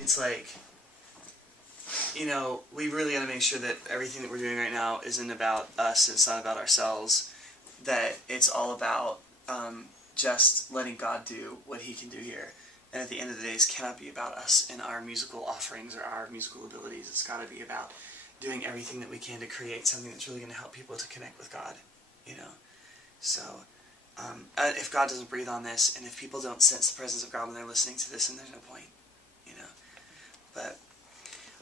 it's like, you know, we really got to make sure that everything that we're doing right now isn't about us, it's not about ourselves, that it's all about just letting God do what He can do here. And at the end of the day, it cannot be about us and our musical offerings or our musical abilities. It's got to be about doing everything that we can to create something that's really going to help people to connect with God, you know. So, if God doesn't breathe on this, and if people don't sense the presence of God when they're listening to this, then there's no point, you know. But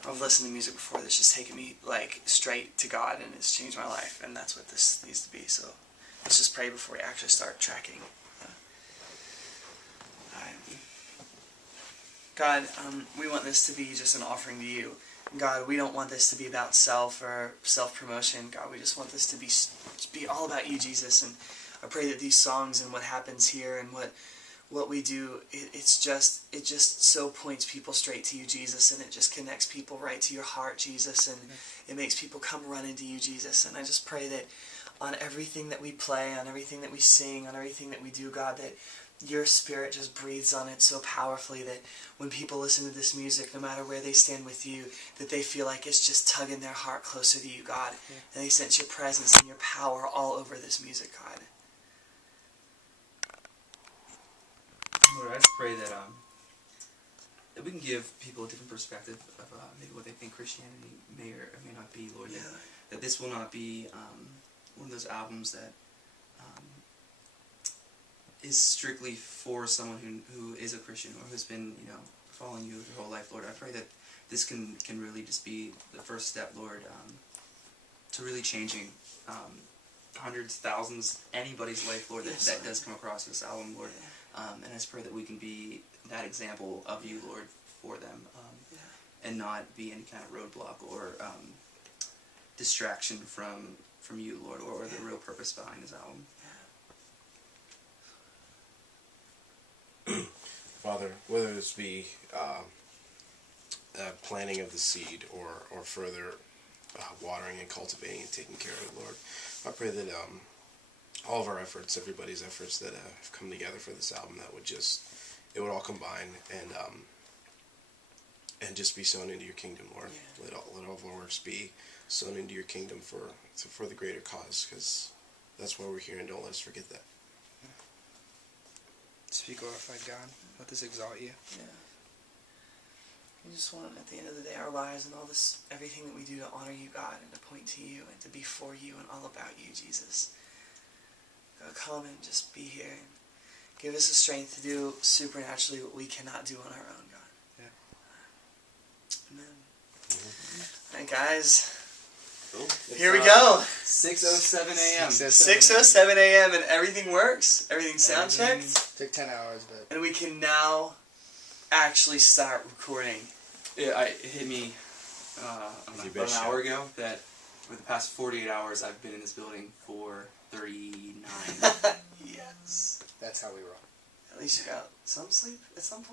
I've listened to music before that's just taken me, like, straight to God, and it's changed my life, and that's what this needs to be. So let's just pray before we actually start tracking. God, we want this to be just an offering to you. God, we don't want this to be about self or self-promotion. God, we just want this to be all about you, Jesus. And I pray that these songs and what happens here and what we do, it just so points people straight to you, Jesus, and it just connects people right to your heart, Jesus, and it makes people come running to you, Jesus. And I just pray that on everything that we play, on everything that we sing, on everything that we do, God, that your Spirit just breathes on it so powerfully that when people listen to this music, no matter where they stand with you, that they feel like it's just tugging their heart closer to you, God. Yeah. And they sense your presence and your power all over this music, God. Lord, I just pray that we can give people a different perspective of maybe what they think Christianity may or may not be, Lord. Yeah. That this will not be one of those albums that is strictly for someone who is a Christian or who's been, you know, following you their whole life, Lord. I pray that this can really just be the first step, Lord, to really changing hundreds, thousands, anybody's life, Lord, that does come across this album, Lord. And I just pray that we can be that example of you, Lord, for them, and not be any kind of roadblock or distraction from you, Lord, or the real purpose behind this album. Father, whether this be planting of the seed or further watering and cultivating and taking care of it, Lord, I pray that all of our efforts, everybody's efforts that have come together for this album, that it would all combine and just be sown into your kingdom, Lord. Yeah. Let all of our works be sown into your kingdom for the greater cause, because that's why we're here, and don't let us forget that. Speak glorified God. Let this exalt you. Yeah. We just want, at the end of the day, our lives and all this, everything that we do to honor you, God, and to point to you, and to be for you and all about you, Jesus. God, come and just be here and give us the strength to do supernaturally what we cannot do on our own, God. Yeah. Amen. Mm-hmm. All right, guys. Cool. Here we go. 6:07 a.m. 6:07 a.m. and everything works. Everything's sound checked. Took 10 hours, but... And we can now actually start recording. Yeah, it hit me about an hour ago that for the past 48 hours I've been in this building for 39. Yes. That's how we roll. At least you got some sleep at some point.